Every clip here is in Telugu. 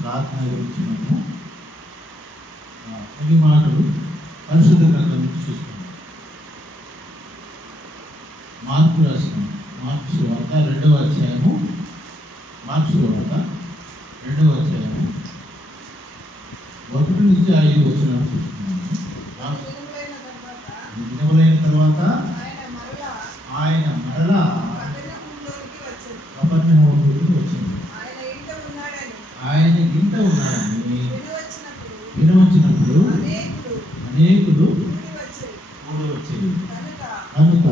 ప్రార్థన గురించి మనము కొన్ని మాటలు పరిశుద్ధ గ్రంథం నుంచి చూస్తున్నాం. మార్కు రాసిన మార్కు సువార్త 2వ అధ్యాయము, మార్కు సువార్త 2వ అధ్యాయము 1 నుంచి 5 వచనాలు చూస్తున్నాము. దినములైన తర్వాత ఆయన మరలా కపెర్నహూములోకి వచ్చింది. ఆయన ఇంట ఉన్నాడని వినవచ్చినప్పుడు అనేకులు కూడి వచ్చేది. కనుక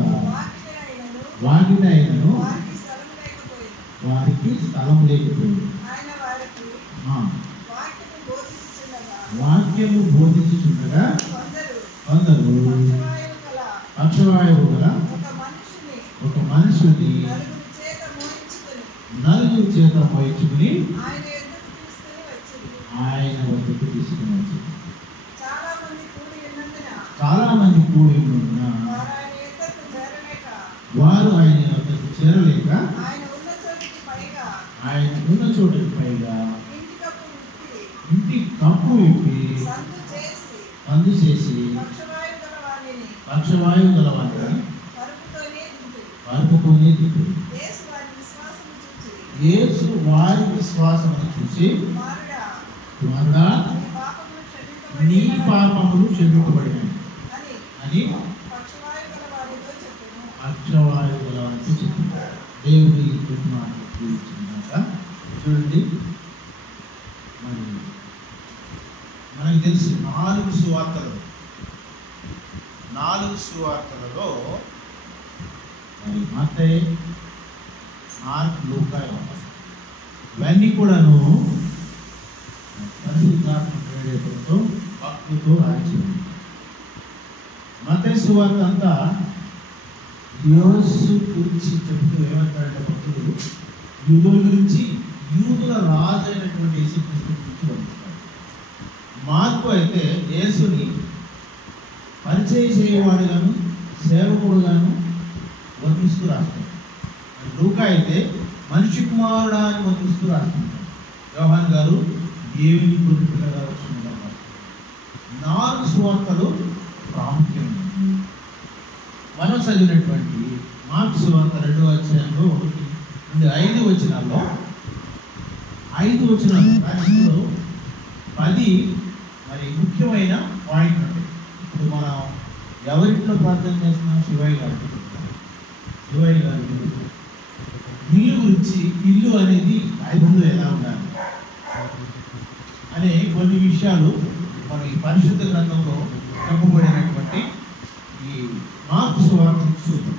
వాకిటైనను వారికి స్థలం లేకపోయింది. వాక్యము బోధించుచుండగా కొందరు పక్షవాయువు గల ఒక మనిషిని నలుగురు చేత మోయించుకుని ఆయన వద్దకు తీసుకుని వచ్చింది. చాలా మంది కూడి ఉన్నందున వారు ఆయన వద్దకు చేరలేక ఆయన ఉన్న చోటుకి పైగా ఇంటి కప్పు విప్పి సందు చేసి పక్షవాయువు గలవాడిని పరుపుతోనే దింపి యేసు వారి విశ్వాసమును చూసి, కుమారుడా నీ పాపములు క్షమింపబడినాయి అని పక్షవాయువు గలవాడితో చెప్పారు. దేవుని మాటలు చూపించినాక చూడండి, మరి మనకు తెలిసి 4 సువార్తలలో మరి మత్తయి, మార్కు, లూకా ఇవన్నీ కూడాను పరిశుద్ధాత్మ ప్రేరేపణతో భక్తులతో రాయించింది. మత్తయి సువార్త అంతా యేసు గురించి చెబుతూ ఏమంటారంటే భక్తులు యూదుల గురించి, యూదుల రాజు అయినటువంటి యేసుక్రీస్తు గురించి వర్ణిస్తారు. మార్కు అయితే యేసుని పరిచయం చేయవాడుగాను సేవకుడుగాను వర్ణిస్తూ రాస్తారు. లూకా అయితే మనిషి కుమారుడా అని వర్ణిస్తూ రాస్తుంటారు. యోహాను గారు దేవుని కొద్ది పిల్లగా వచ్చిన 4 సువార్తలు ప్రాముఖ్యమైనవి. మనం చదివినటువంటి మార్కు సువార్త 2వ అధ్యాయంలో 1 నుండి 5 వచనాల్లో 5 వచనాలు 10 మరి ముఖ్యమైన పాయింట్ ఉంటాయి. ఇప్పుడు మనం ఎవరింట్లో ప్రార్థన చేస్తున్నాం? శివయ్య గారు ఇల్లు గురించి, ఇల్లు అనేది బైబిల్లో ఎలా ఉండాలి అనే కొన్ని విషయాలు మన ఈ పరిశుద్ధ గ్రంథంలో చెప్పబడినటువంటి ఈ మార్కు సువార్త చూద్దాం.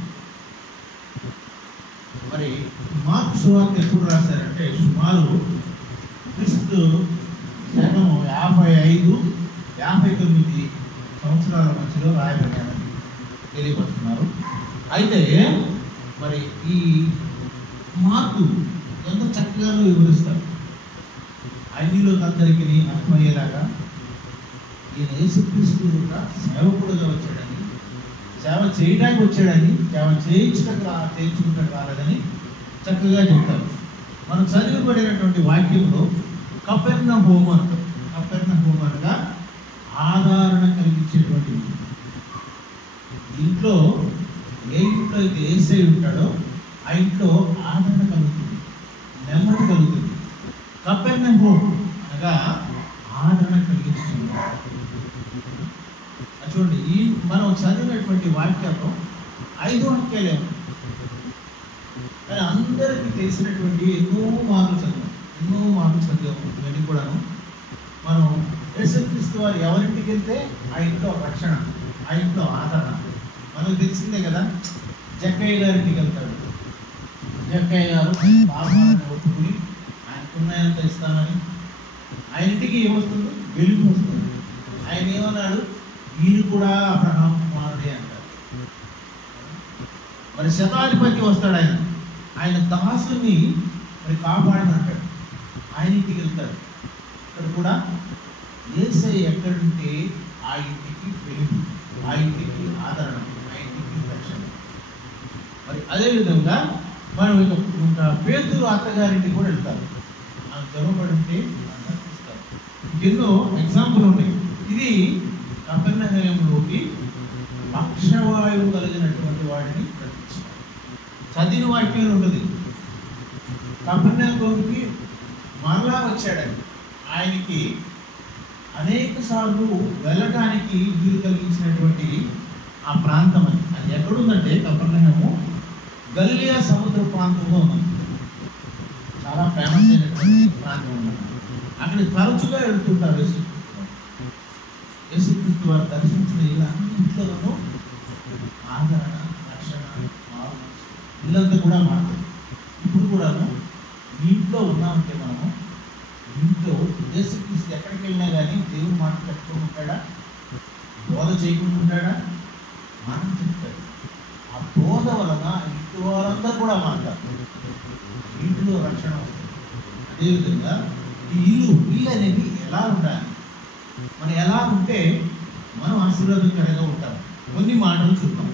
మరి మార్కు సువార్త ఎప్పుడు రాశారంటే సుమారు క్రీస్తు శకం 55-59 సంవత్సరాల మధ్యలో రాయబడ్డారని తెలియపరుస్తున్నారు. అయితే మరి ఈ మార్కు ఎంతో చక్కగానూ వివరిస్తారు. అన్నిలోకి అందరికీ అర్థమయ్యేలాగా ఈయన యేసుక్రీస్తు సేవకుడుగా వచ్చాడని, సేవ చేయడానికి వచ్చాడని, సేవ చేయించుకుంటూ రాలేదని చక్కగా చెప్తారు. మనం చదివబడినటువంటి వాక్యంలో కపెర్నహూము అంటారు. కపెర్నహూము అనగా ఆదరణ కలిగించేటువంటి ఇంట్లో, ఏ ఇంట్లో అయితే యేసే ఉంటాడో ఆ ఇంట్లో ఆదరణ కలుగుతుంది, నెమ్మది కలుగుతుంది. కపెర్నహూము అనగా ఆదరణ కలిగించుతుంది. చూడండి, ఈ మనం చదివినటువంటి వాక్యాల్లో 5 వాక్యాలే కానీ అందరికీ తెలిసినటువంటి ఎన్నో మార్లు చదివాము. ఇవన్నీ కూడాను మనం యేసుక్రీస్తు వారు ఎవరింటికి వెళ్తే ఆ ఇంట్లో రక్షణ, ఆ ఇంట్లో ఆదరణ మనకు తెలిసిందే కదా. జక్కయ్య గారింటికి వెళ్తాడు. జక్కయ్య గారు పాపాలను ఒప్పుకుని ఆయనకున్నాయంత ఇస్తానని, ఆయన ఇంటికి ఏమొస్తుంది? వెలుగు వస్తుంది. ఆయన ఏమన్నాడు? ఈయన కూడా అబ్రహాం కుమారుడే అంటారు. మరి శతాధిపతి వస్తాడు. ఆయన దాసుని మరి కాపాడమంటాడు. ఆయన ఇంటికి వెళ్తాడు. ఇక్కడ కూడా యేసయ్య ఎక్కడుంటే ఆ ఇంటికి వెలుగు, ఆ ఇంటికి ఆదరణ, ఆ ఇంటికి రక్షణ. మరి అదేవిధంగా మనం ఇంకా పేతురు అత్తగారింటికి కూడా వెళ్తారు. నాకు జరగబడితే ఇస్తారు. ఎన్నో ఎగ్జాంపుల్ ఉన్నాయి. ఇది కపెర్నహూములోకి పక్షవాయువు కలిగినటువంటి వాడిని ప్రకటించారు. చదివిన వాక్యం ఉంటుంది. కపెర్నహూముకి మరలా వచ్చాడని ఆయనకి అనేక సార్లు వెళ్ళటానికి వీలు కలిగించినటువంటి ఆ ప్రాంతం అని. అది ఎక్కడుందంటే కపెర్నహూము గలిలయ సముద్ర ప్రాంతంలో ఉంది. చాలా ఫేమస్ అయినటువంటి ప్రాంతం ఉన్నది. అక్కడికి తరచుగా వెళ్తుంటారు యేసుక్రీస్తు వారు దర్శించిన ఇళ్ళంట్లోనూ ఆదరణ, రక్షణ, ఇల్లంతా కూడా మారుతుంది. ఇప్పుడు కూడాను ఇంట్లో ఉన్నామంటే మనము ఇంట్లో యేసుక్రీస్తు ఎక్కడికి వెళ్ళినా కానీ దేవుని మాట చెప్పుకొని ఉంటాడా, బోధ చేయకుండా ఉంటాడా? మనం చెప్తాడు. ఆ బోధ వలన ఇంటి వారందరూ కూడా మాట్లాడతారు. ఇంట్లో రక్షణ వస్తుంది. అదేవిధంగా ఈ ఇల్లు అనేది ఎలా ఉండాలి, మనం ఎలా ఉంటే మనం ఆశీర్వాదకరంగా ఉంటాం. కొన్ని మాటలు చూద్దాం.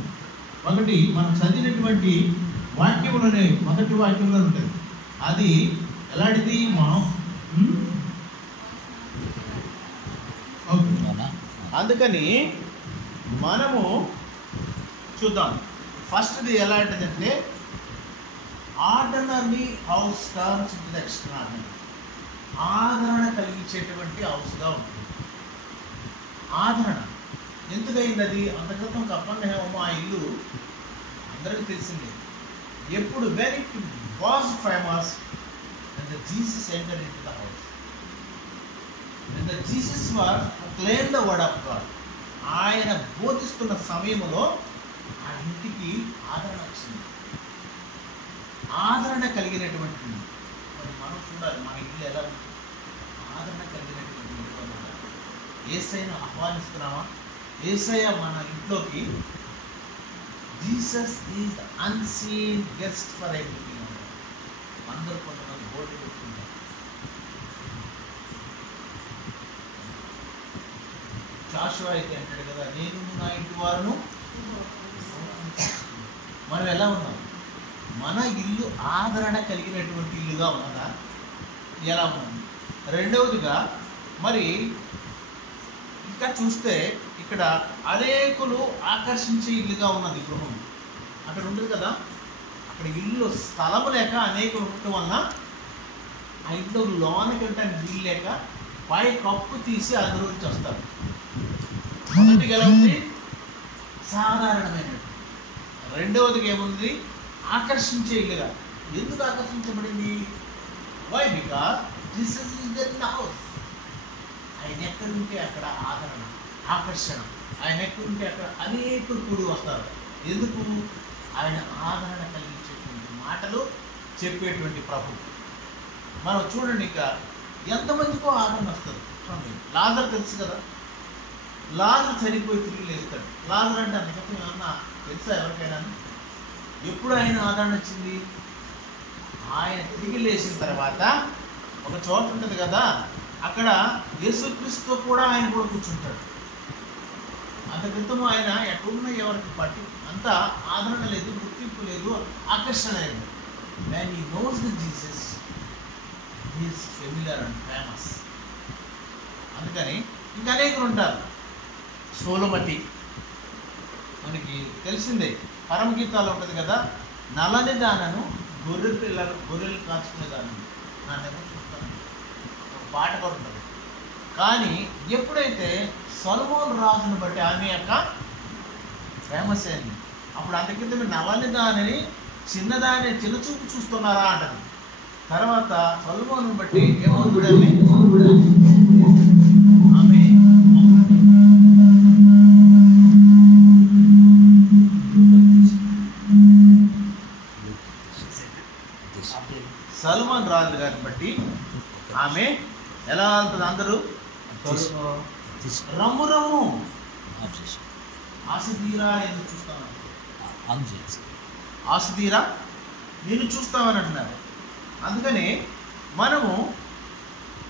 ఒకటి, మనం చదివినటువంటి వాక్యంలోనే మొదటి వాక్యంలో ఉంటుంది. అది ఎలాంటిది? అందుకని మనము చూద్దాం. ఫస్ట్ది ఎలాంటిదంటే ordinary house turns into the extraordinary. ఆదరణ కలిగించేటువంటి హౌస్గా ఉంటుంది. ఆదరణ ఎందుకైంది? అది అంత క్రితం కపెర్నహూము ఆ ఇల్లు అందరికీ తెలిసిందే. ఎప్పుడు when it was famous when Jesus entered into the house, when Jesus was proclaimed the word of God, ఆయన బోధిస్తున్న సమయంలో ఆ ఇంటికి ఆదరణ వచ్చింది. ఆదరణ కలిగినటువంటి మరి మనం చూడాలి మన ఇల్లు ఎలా ఉంది. ఆదరణ కలిగినటువంటి యేసయ్యను ఆహ్వానిస్తున్నామా? యేసయ్య మన ఇంట్లోకి Jesus is the unseen guest for everything. అందరూ కొంతమంది బోర్డు పెట్టుకుంటారు. జాషువా అయితే అంటాడు కదా, నేను నా ఇంటి వారును. మనం ఎలా ఉన్నాం? మన ఇల్లు ఆదరణ కలిగినటువంటి ఇల్లుగా ఉన్నదా? ఎలా ఉన్నది? రెండవదిగా మరి ఇంకా చూస్తే ఇక్కడ అనేకులు ఆకర్షించే ఇల్లుగా ఉన్నది గృహం. అక్కడ ఉంటుంది కదా, అక్కడ ఇల్లు స్థలము లేక అనేకులు ఉండటం వలన ఆ ఇంట్లో లోనికి వెళ్ళడానికి వీలు లేక పై కప్పు తీసి అందులోంచి వస్తారు. మొదటిగా ఎలా ఉంది? సాధారణమైనది. రెండవదిగా ఏముంది? ఆకర్షించే ఇల్లుగా. ఎందుకు ఆకర్షించబడింది? Why? Because Jesus is there in the house. ఆయన ఎక్కడుంటే అక్కడ ఆదరణ, ఆకర్షణ. ఆయన ఎక్కడుంటే అక్కడ అనేకులు కూడి వస్తారు. ఎందుకు? ఆయన ఆదరణ కలిగించేటువంటి మాటలు చెప్పేటువంటి ప్రభు. మనం చూడండి, ఇంకా ఎంతమందికో ఆదరణ వస్తుంది. చూడండి, లాజరు తెలుసు కదా, లాజరు చనిపోయి తిరిగి లేస్తాడు. లాజరు అంటే అందుకని ఏమన్నా తెలుసా ఎవరికైనా? ఎప్పుడు ఆయన ఆదరణ వచ్చింది? ఆయన తిరిగి లేచిన తర్వాత ఒక చోట ఉంటుంది కదా, అక్కడ యేసుక్రీస్తు కూడా ఆయన కూడా కూర్చుంటాడు. అంత క్రితం ఆయన ఎక్కడున్నా ఎవరికి పట్టి అంత ఆదరణ లేదు, గుర్తింపు లేదు, ఆకర్షణ లేదు. when he knows the Jesus, he is familiar and famous. అందుకని ఇంకా అనేకులు ఉంటారు. సోలమతి మనకి తెలిసిందే, పరమగీతాలు ఉంటుంది కదా, నల్లని దానను గొర్రెలు కాచుకునే దానను నాన్నగా చూస్తాను, ఒక పాట కూడా ఉంటుంది. కానీ ఎప్పుడైతే సొలొమోను రాజును బట్టి ఆమె యొక్క ఫేమస్ అయింది, అప్పుడు అంతకింద మీరు నల్లని దానిని చిన్నదాన్ని చిన్నచూపు చూస్తున్నారా అంటది. తర్వాత సొలొమోను బట్టి ఏమవుతుందండి? ఆమె సల్మాన్ రాజు గారిని బట్టి ఆమె ఎలా వెళ్తుంది? అందరూ రమ్ము రమ్ము ఆశతీరా నేను చూస్తాను, ఆశతీరా నేను చూస్తామని అంటున్నారు. అందుకని మనము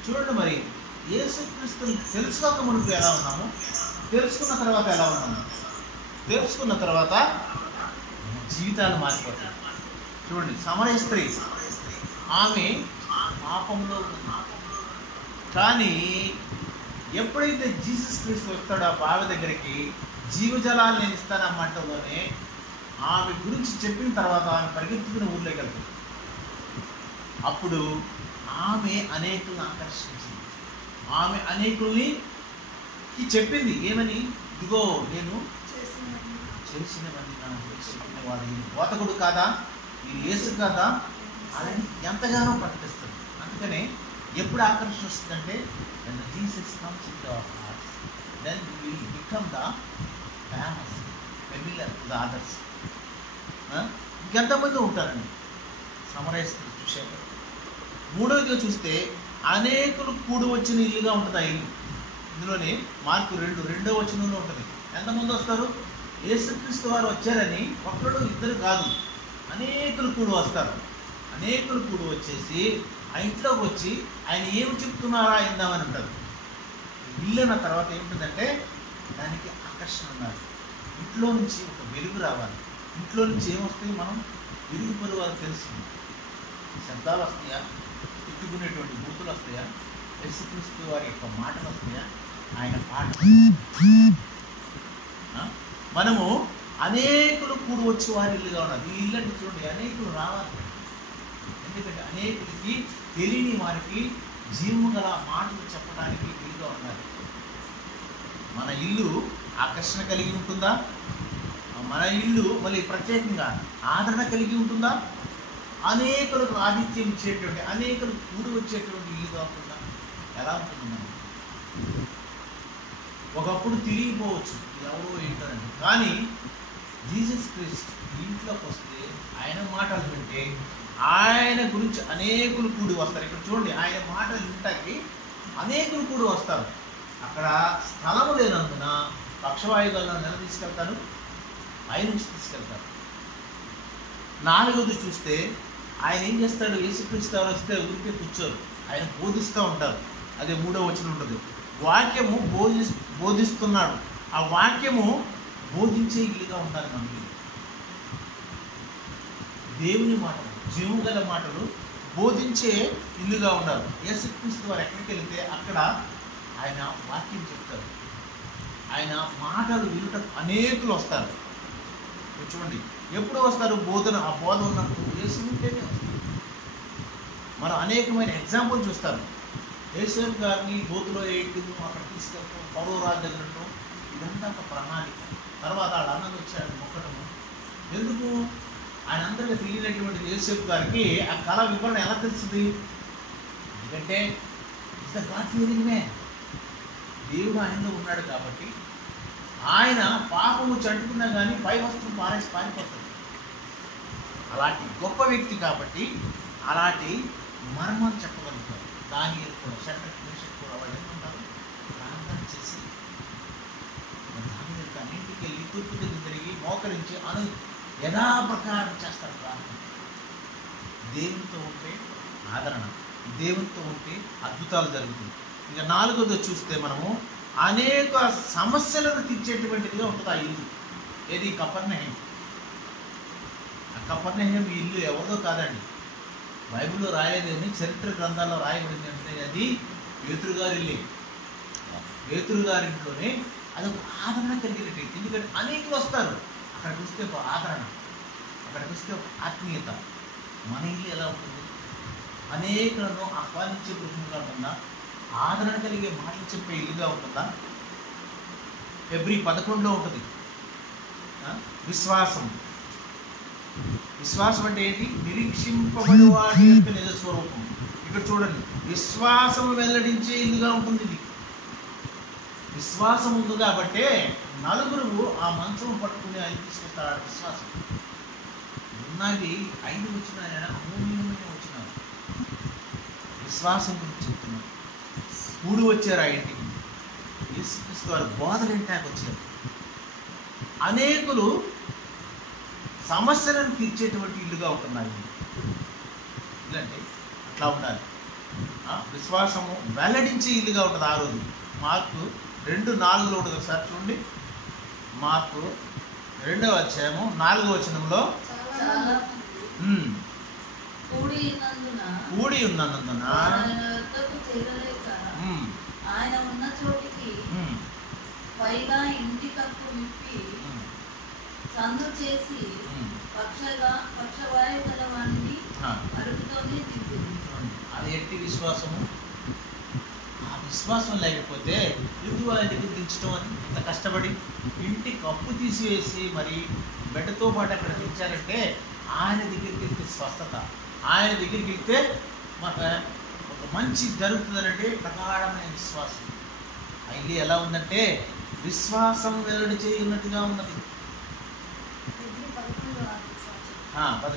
చూడండి, మరి యేసుక్రీస్తుని తెలుసుకోక మునుపు ఎలా ఉన్నాము, తెలుసుకున్న తర్వాత ఎలా ఉన్నాము? తెలుసుకున్న తర్వాత జీవితాలు మారిపోతాయి. చూడండి, సమరయ స్త్రీ ఆమె పాపంలో ఉంది. కానీ ఎప్పుడైతే జీసస్ క్రీస్తు వస్తాడో ఆ బావి దగ్గరికి, జీవజలాలు నేను ఇస్తానమ్మంటలోనే ఆమె గురించి చెప్పిన తర్వాత ఆమె పరిగెత్తుకుని ఊర్లోకి వెళ్తుంది. అప్పుడు ఆమె అనేకులను ఆకర్షించింది. ఆమె అనేకుల్ని చెప్పింది ఏమని, ఇదిగో నేను చేసినవన్నీ నాకు చెప్పిన వాడు ఈ బోధకుడు కాదా, ఈ యేసు కాదా అని ఎంతగానో ప్రకటిస్తుంది. అందుకనే ఎప్పుడు ఆకర్షణ వస్తుందంటే, when Jesus comes into our hearts, then we will become the famous, familiar to the others. ఇంకెంతమంది ఉంటారండి సమరయ స్త్రీ చూశారు. మూడవదిగా చూస్తే అనేకులు కూడి వచ్చిన ఇల్లుగా ఉంటుంది ఆ ఇల్లు. ఇందులోనే మార్కు 2 వచనంలో ఉంటుంది. ఎంతమంది వస్తారు? యేసుక్రీస్తు వారు వచ్చారని ఒకడు ఇద్దరు కాదు, అనేకులు కూడి వస్తారు. అనేకులు కూడి వచ్చేసి ఆ ఇంట్లోకి వచ్చి ఆయన ఏమి చెప్తున్నారా ఇందామని ఉంటుంది. ఇల్లు అన్న తర్వాత ఏముంటుందంటే దానికి ఆకర్షణ ఉండాలి. ఇంట్లో నుంచి ఒక వెలుగు రావాలి. ఇంట్లో నుంచి ఏమొస్తాయి? మనం వెలుగు పొరవాలి తెలుస్తుంది. శబ్దాలు వస్తాయా? తిట్టుకునేటువంటి బూతులు వస్తాయా? యేసుక్రీస్తు వారి యొక్క మాటలు వస్తాయా? ఆయన పాట. మనము అనేకులు కూడి వచ్చి వారి ఇల్లుగా ఉన్నారు. ఈ ఇల్లు అంటే చూడండి, అనేకులు రావాలి. ఎందుకంటే అనేకులకి తెలియని వారికి జీవము గల మాటలు చెప్పడానికి వీలుగా ఉండాలి. మన ఇల్లు ఆకర్షణ కలిగి ఉంటుందా? మన ఇల్లు మళ్ళీ ప్రత్యేకంగా ఆదరణ కలిగి ఉంటుందా? అనేకులకు ఆతిథ్యం ఇచ్చేటువంటి, అనేకులు కూడి వచ్చేటువంటి ఇల్లుగా ఉంటుందా? ఎలా ఉంటుంది? ఒకప్పుడు తిరిగిపోవచ్చు ఎవరో ఏంటండి, కానీ జీసస్ క్రీస్తు ఇంట్లోకి వస్తే ఆయన మాటలు వింటే ఆయన గురించి అనేకులు కూడి వస్తారు. ఇక్కడ చూడండి, ఆయన మాటలు వింటాకి అనేకులు కూడి వస్తారు. అక్కడ స్థలము లేనందున పక్షవాయుగాలను నెల తీసుకెళ్తారు, ఆయన నుంచి తీసుకెళ్తారు. 4వది చూస్తే ఆయన ఏం చేస్తాడు? యేసుక్రీస్తు వారు వస్తే ఊరికే కూర్చోరు, ఆయన బోధిస్తూ ఉంటారు. అదే 3వ వచనం ఉంటుంది. వాక్యము బోధిస్తున్నాడు. ఆ వాక్యము బోధించే ఇల్లుగా ఉండాలి మనకి. దేవుని మాటలు, జీవము గల మాటలు బోధించే ఇల్లుగా ఉండాలి. యేసుక్రీస్తు వారు ఎక్కడికి వెళ్తే అక్కడ ఆయన వాక్యం చెప్తారు. ఆయన మాటలు వినుటకు అనేకులు వస్తారు. చూడండి, ఎప్పుడు వస్తారు? ఆ బోధ ఉన్నప్పుడు యేసు ఉంటేనే వస్తారు. మనం అనేకమైన ఎగ్జాంపుల్ చూస్తారు. యేసు గారిని గోతులో వేయటం, అక్కడ తీసుకెళ్ళటం, ఫరో రాజు దగ్గరటం, ఇదంతా ఒక ప్రణాళిక. తర్వాత వాళ్ళ అన్నలు వచ్చి ఆయన మొక్కటము. ఎందుకు? ఆయన అందరికీ తెలియనటువంటి యేసు గారికి ఆ కళ వివరణ ఎలా తెలుస్తుంది? ఎందుకంటే it's the God feeling man. దేవుడు ఆయనలో ఉన్నాడు కాబట్టి ఆయన పాపము చంటుకున్నా కానీ పై వస్త్రం పారిపోతుంది. అలాంటి గొప్ప వ్యక్తి కాబట్టి అలాంటి మర్మాలు చెప్పగలుగుతారు. దానియేలు కూడా, షడ్రక్ మేషక్ కూడా వాళ్ళు ఏమంటారు? ప్రార్థన చేసి దానియేలు తన ఇంటికి వెళ్ళి తూర్పు దగ్గర తిరిగి మోకరించి యథాప్రకారం చేస్తారు ప్రార్థన. దేవునితో ఉంటే ఆదరణ, దేవునితో ఉంటే అద్భుతాలు జరుగుతుంది. ఇంకా 4వది చూస్తే మనము అనేక సమస్యలను తీర్చేటువంటిదిగా ఉంటుంది ఆ ఇల్లు. ఏది? కపెర్నహూము. ఆ కపెర్నహూము ఇల్లు ఎవరిదో కాదండి, బైబిల్లో రాయలేదని చరిత్ర గ్రంథాల్లో రాయబడింది. అంటే అది పేతురు గారి ఇల్లే. పేతురు గారింట్లోనే అదొక ఆదరణ కలిగినట్టు. ఎందుకంటే అనేకులు వస్తారు. అక్కడికి వస్తే ఒక ఆదరణ, అక్కడికి వస్తే ఒక ఆత్మీయత. మన ఇల్లు ఎలా ఉంటుంది? అనేకులను ఆహ్వానించే గృహంగా ఉంటుందా? ఆదరణ కలిగే మాటలు చెప్పే ఇల్లుగా ఉంటుందా? ఫిబ్రవరి 11లో ఉంటుంది విశ్వాసం. విశ్వాసం అంటే ఏంటి? నిరీక్షింపబడి వాడి యొక్క నిజ స్వరూపం. ఇక్కడ చూడండి, విశ్వాసం వెల్లడించే ఇల్లుగా ఉంటుంది ఇది. విశ్వాసం ఉంది కాబట్టే నలుగురు ఆ మంచం పట్టుకుని ఆయన తీసుకొస్తాడు. విశ్వాసం ఉన్నది 5 వచ్చినాయన, అమూల్యమైన వచ్చినారు. విశ్వాసం గురించి చెప్తున్నారు. కూడి వచ్చారు ఆ ఇంటికి. యేసుక్రీస్తు వారు బోధలు ఇంటాకి వచ్చారు. అనేకులు సమస్యలను తీర్చేటువంటి ఇల్లుగా ఉంటున్నారు. ఇలాంటి అట్లా ఉండాలి. విశ్వాసము వెల్లడించే ఇల్లుగా ఉంటుంది. ఆ రోజు మార్కు 2:4లో ఉంటుంది. ఒకసారి చూడండి. మార్కు 2వ అధ్యాయము 4వ వచనంలో చాలా కూడి ఉన్నందున ఆయన వద్దకు చేరలేక ఆయన ఉన్న చోటికి పైగా ఇంటి కప్పు విప్పి సందు చేసి పక్షవాయు గల వాణిని అడుగుతోనే దింపింది. అది ఎట్టి విశ్వాసము. ఆ విశ్వాసం లేకపోతే ఎదుటి వాళ్ళ దగ్గర దించడం అని ఇంత కష్టపడి ఇంటి కప్పు తీసివేసి మరి బిడ్డతో పాటు అక్కడ దించారంటే ఆయన దగ్గరికి వెళ్తే స్వస్థత, ఆయన దగ్గరికి వెళ్తే మాకు ఒక మంచి జరుగుతుందనంటే ప్రగాఢమైన విశ్వాసం. ఇది ఎలా ఉందంటే విశ్వాసం వెల్లడి చేయున్నట్టుగా ఉన్నది. 11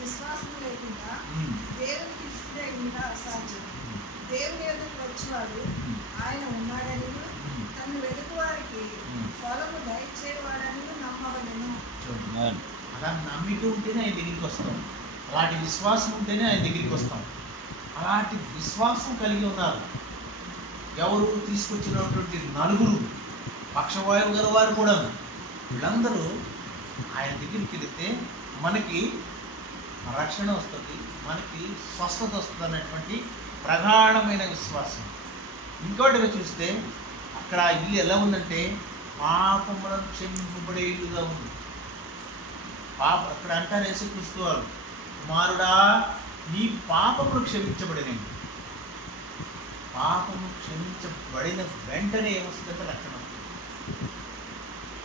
విశ్వాసం లేకుండా దేవునికి ఇష్టడై ఉంట అసాధ్యం. దేవుని ఎదురు వచ్చేవాడు ఆయన ఉన్నాడని తను వెలుగు వారికి ఫలము దయచేవాడని నమ్మవలెను. అలా నమ్మిక ఉంటేనే ఆయన దగ్గరికి వస్తాం. అలాంటి విశ్వాసం ఉంటేనే ఆయన దగ్గరికి వస్తాం. అలాంటి విశ్వాసం కలిగి ఉన్నారు. ఎవరు తీసుకొచ్చినటువంటి 4 పక్షవాయువు గల వారు కూడా వీళ్ళందరూ ఆయన దగ్గరికి వెళితే మనకి రక్షణ వస్తుంది, మనకి స్వస్థత వస్తుంది అనేటువంటి ప్రగాఢమైన విశ్వాసం. ఇంకోటిగా చూస్తే అక్కడ ఇల్లు ఎలా ఉందంటే పాపములను క్షమింపబడే ఇల్లుగా ఉంది. అక్కడ అంటారు యేసుక్రీస్తు వారు, కుమారుడా నీ పాపములు క్షమించబడినవి. పాపము క్షమించబడిన వెంటనే ఏమొస్తుందంటే రక్షణ వస్తుంది.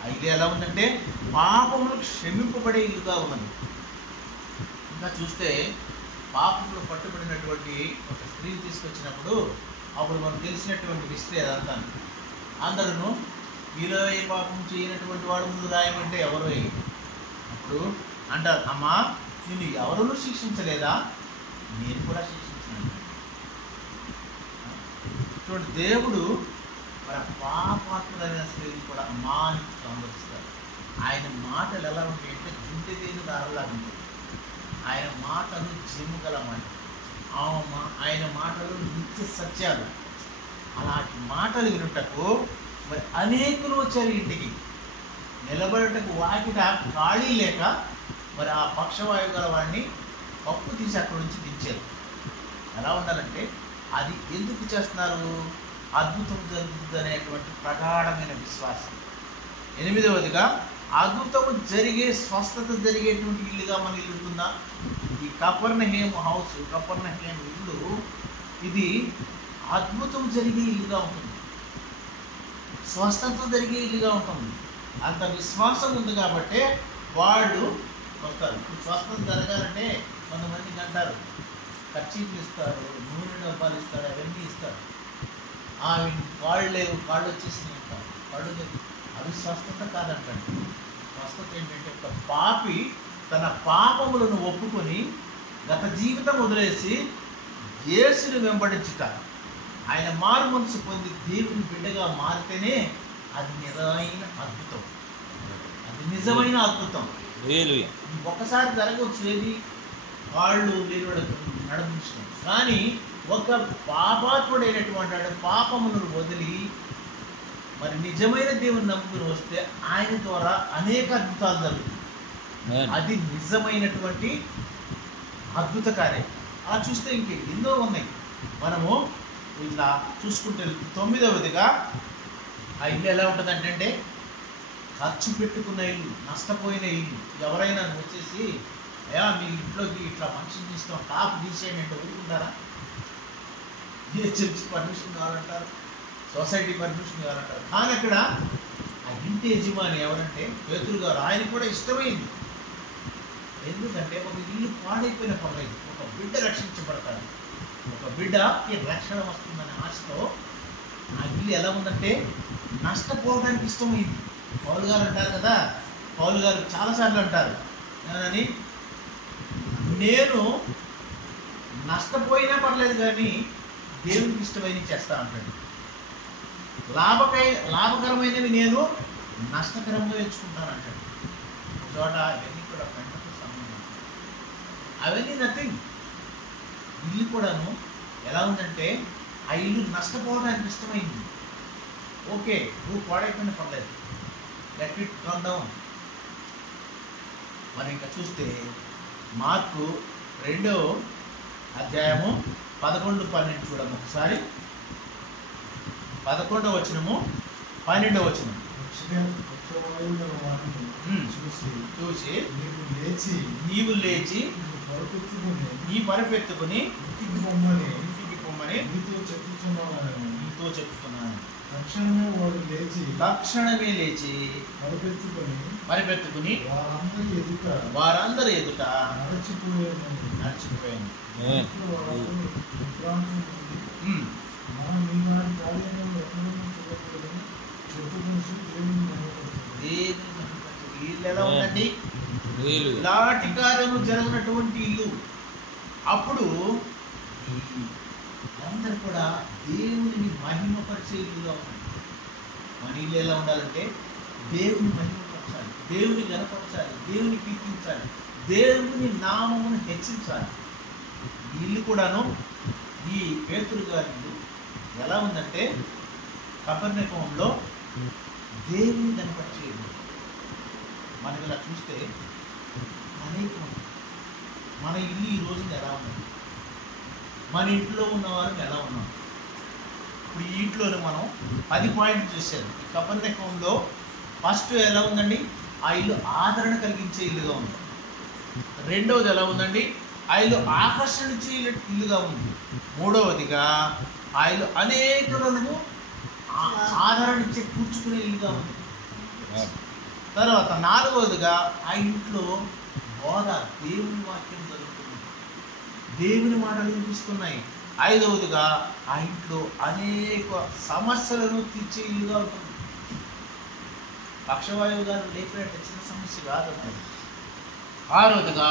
ఆ ఇల్లు ఎలా ఉందంటే పాపములు క్షమింపబడే ఇల్లుగా ఉన్నది. ఇంకా చూస్తే పాపంలో పట్టుబడినటువంటి ఒక స్త్రీని తీసుకొచ్చినప్పుడు అప్పుడు మనకు తెలిసినటువంటి హిస్టరీ అదంతా. అందరూ మీలో ఏ పాపం చేయనటువంటి వాడు ముందు రాయమంటే ఎవరో అప్పుడు అంటారు, అమ్మా నేను ఎవరూ శిక్షించలేదా, నేను కూడా శిక్షించాను. చూడండి, దేవుడు మన పాపాత్ములైన స్త్రీని కూడా అమ్మా అని సంబోధిస్తారు. ఆయన మాటలు ఎలా ఉంటాయంటే జుంటిదేని దారులాగా ఉంటాయి. ఆయన మాటలు జీవగలమాట, ఆయన మాటలు నిత్య సత్యాలు. అలాంటి మాటలు వినుటకు మరి అనేకులు వచ్చారు ఇంటికి. నిలబడటకు వాకిట ఖాళీ లేక మరి ఆ పక్షవాయువు గల వాడిని కప్పు తీసి అక్కడి నుంచి దించారు. ఎలా ఉండాలంటే అది ఎందుకు చేస్తున్నారు? అద్భుతం జరుగుతుంది అనేటువంటి ప్రగాఢమైన విశ్వాసం. 8వదిగా అద్భుతము జరిగే స్వస్థత జరిగేటువంటి ఇల్లుగా మన ఇల్లు ఉంటుందా? ఈ కపెర్నహూము హౌస్, కపెర్నహూము ఇల్లు ఇది అద్భుతం జరిగే ఇల్లుగా ఉంటుంది, స్వస్థత జరిగే ఇల్లుగా ఉంటుంది. అంత విశ్వాసం ఉంది కాబట్టి వాళ్ళు వస్తారు. స్వస్థత జరగాలంటే కొంతమందికి అంటారు ఖర్చీలు ఇస్తారు, నూనె డబ్బాలు ఇస్తారు, అవన్నీ ఇస్తారు. కాళ్ళు లేవు, కాళ్ళు వచ్చేసినాయి అంటారు, కళ్ళు లేవు. అవి స్వస్థత కాదంటండి. స్వస్థత ఏంటంటే ఒక పాపి తన పాపములను ఒప్పుకొని గత జీవితం వదిలేసి యేసుని వెంబడించుట, ఆయన మారు మనసు పొంది దేవుని బిడ్డగా మారితేనే అది నిజమైన అద్భుతం. అది నిజమైన అద్భుతం. ఒక్కసారి జరగవచ్చు, ఏది వాళ్ళు నడిపించినాయి. కానీ ఒక పాపాత్ముడైనటువంటి పాపములను వదిలి మరి నిజమైన దేవుని నమ్ముకుని వస్తే ఆయన ద్వారా అనేక అద్భుతాలు జరుగుతాయి. అది నిజమైనటువంటి అద్భుత కార్యం. అలా చూస్తే ఇంకే ఎన్నో ఉన్నాయి. మనము ఇట్లా చూసుకుంటే 9వదిగా ఆ ఇల్లు ఎలా ఉంటుంది అంటే ఖర్చు పెట్టుకున్న ఇల్లు, నష్టపోయిన ఇల్లు. ఎవరైనా వచ్చేసి అయ్యా మీ ఇంట్లోకి ఇట్లా మనిషిని తీస్తాం, టాప్ తీసేయండి అంటే ఊరుకుంటారా? జిహెచ్ఎంసీ పర్మిషన్ కావాలంటారు, సొసైటీ పర్మిషన్ కావాలంటారు. కానీ అక్కడ ఆ ఇంటి యజమాని ఎవరంటే పేతురు గారు. ఆయన కూడా ఇష్టమైంది. ఎందుకంటే ఒక ఇల్లు పాడైపోయిన పర్లేదు, ఒక బిడ్డ రక్షించబడతాడు, ఒక బిడ్డకి రక్షణ వస్తుందనే ఆశతో ఆ ఇల్లు ఎలా ఉందంటే నష్టపోవడానికి ఇష్టమైంది. పౌలు గారు అంటారు కదా, పౌలు గారు చాలాసార్లు అంటారు ఏమని, నేను నష్టపోయినా పర్లేదు కానీ దేవునికి ఇష్టమైన చేస్తా అంటాడు. లాభకరమైనవి నేను నష్టకరంగా ఎంచుకుంటాను అంటాడు. ఒక చోట అవన్నీ కూడా పెంటకు సంబంధం, అవన్నీ నథింగ్. ఇల్లు కూడాను ఎలా ఉందంటే ఆ ఇల్లు నష్టపోవడానికి ఇష్టమైంది. ఓకే, నువ్వు పాడైపోయినా పర్లేదు, లెట్ ఇట్ కమ్ డౌన్. మనం ఇంకా చూస్తే మార్కు 2వ అధ్యాయము 11-12 చూడము ఒకసారి. 11వ వచనము 12వ వచనం చూసి నీవు లేచి నీ పరుపెత్తుకుని ఇంటికి పొమ్మని నీతో చెప్తున్నాను. తక్షణమే లేచి పరిపెత్తుకుని వారందరి ఎదుట నడిచిపోయాను. ఇల్లు ఎలా ఉందండి? ఇలాంటి కార్యము జరిగినటువంటి ఇల్లు. అప్పుడు అందరు కూడా దేవుని మహిమపరిచే ఇల్లుగా ఉంది. మన ఇల్లు ఎలా ఉండాలంటే దేవుని మహిమపరచాలి, దేవుని గణపరచాలి, దేవుని కీర్తించాలి, దేవుని నామమును హెచ్చించాలి. ఈ ఇల్లు కూడాను, ఈ పేతురు గారి ఇల్లు ఎలా ఉందంటే కపెర్నహూములో దేవుని గణపరిచే ఇల్లు. మనకి ఇలా చూస్తే అనేకం. మన ఇల్లు ఈ రోజున ఎలా ఉంది? మన ఇంట్లో ఉన్నవారు ఎలా ఉన్నాం? ఇప్పుడు ఈ ఇంట్లోనే మనం 10 పాయింట్లు చూసారు. ఈ కపెర్నహూములో ఫస్ట్ ఎలా ఉందండి? ఆ ఇల్లు ఆదరణ కలిగించే ఇల్లుగా ఉంది. రెండవది ఎలా ఉందండి? ఆ ఇల్లు ఆకర్షించే ఇల్లుగా ఉంది. మూడవదిగా ఆ ఇల్లు అనేకులను ఆదరణ ఇచ్చే కూర్చుకునే ఇల్లుగా ఉంది. తర్వాత నాలుగవదిగా ఆ ఇంట్లో బోధ, దేవుని వాక్యం జరుగుతుంది, దేవుని మాటలు వినిపిస్తున్నాయి. ఐదవదిగా ఆ ఇంట్లో అనేక సమస్యలను తీర్చే ఇల్లుగా ఉంటుంది. పక్షవాయువు గారు లేపినట్టు చిన్న సమస్య కాదు. ఆరవదిగా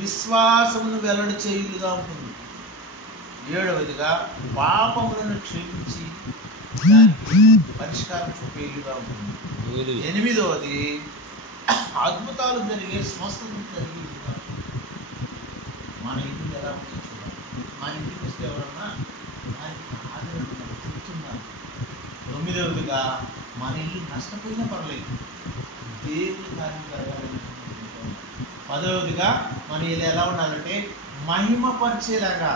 విశ్వాసమును వెల్లడిచే ఇల్లుగా ఉంటుంది. ఏడవదిగా పాపములను క్షమించి పరిష్కారం చూపే ఇల్లుగా ఉంటుంది. ఎనిమిదవది అద్భుతాలు జరిగే, స్వస్థతలు జరిగే ఇల్లుగా ఉంటుంది. మన ఇల్లు ఎలా ఉంటుంది చూడాలి. మన ఇంటికి వస్తే ఎవరన్నా ఆదరణ కూర్చున్నారు. తొమ్మిదవదిగా మన ఇల్లు నష్టపోయినా పర్లేదు, దేవుని కార్యం జరగాలని. పదవదిగా మన ఇల్లు ఎలా ఉండాలంటే మహిమపరిచేలాగా,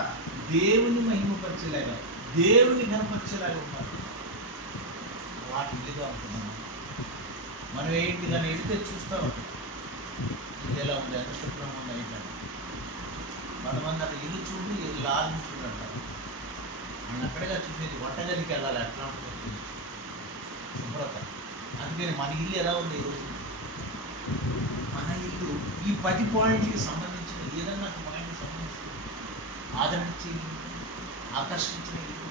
దేవుని మహిమపరిచేలాగా, దేవుని గణపరిచేలాగా ఉండాలి. వాటి ఇల్లుగా ఉంటున్నాం. మనం ఏంటి దాన్ని ఎడితే చూస్తూ ఉంటాం, ఇల్లు ఎలా ఉంది, ఎంత శుభ్రంగా ఉంది ఏంటంటే. కొంతమంది అక్కడ ఇల్లు చూడు, ఇల్లు లాల్ని చూడంటారు. మనం అక్కడగా చూసేది వంటగదికి వెళ్ళాలి, అట్లా ఉంటుంది శుభ్రత. అందుకని మన ఇల్లు ఎలా ఉంది ఈరోజు? మన ఇల్లు ఈ 10 పాయింట్కి సంబంధించిన ఏదన్నా ఒక పాయింట్కి సంబంధించిన ఆదరించే ఇల్లు, ఆకర్షించిన ఇల్లు,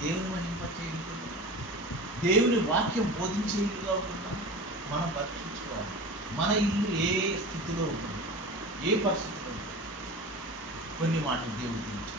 దేవుని మహిమపరిచే ఇల్లు, దేవుని వాక్యం బోధించే ఇల్లుగా ఉంటున్నాం. మనం పరీక్షించుకోవాలి మన ఇల్లు ఏ స్థితిలో ఉంటుంది, ఏ పరిస్థితిలో ఉంటుంది. కొన్ని మాటలు దేవుడు గురించి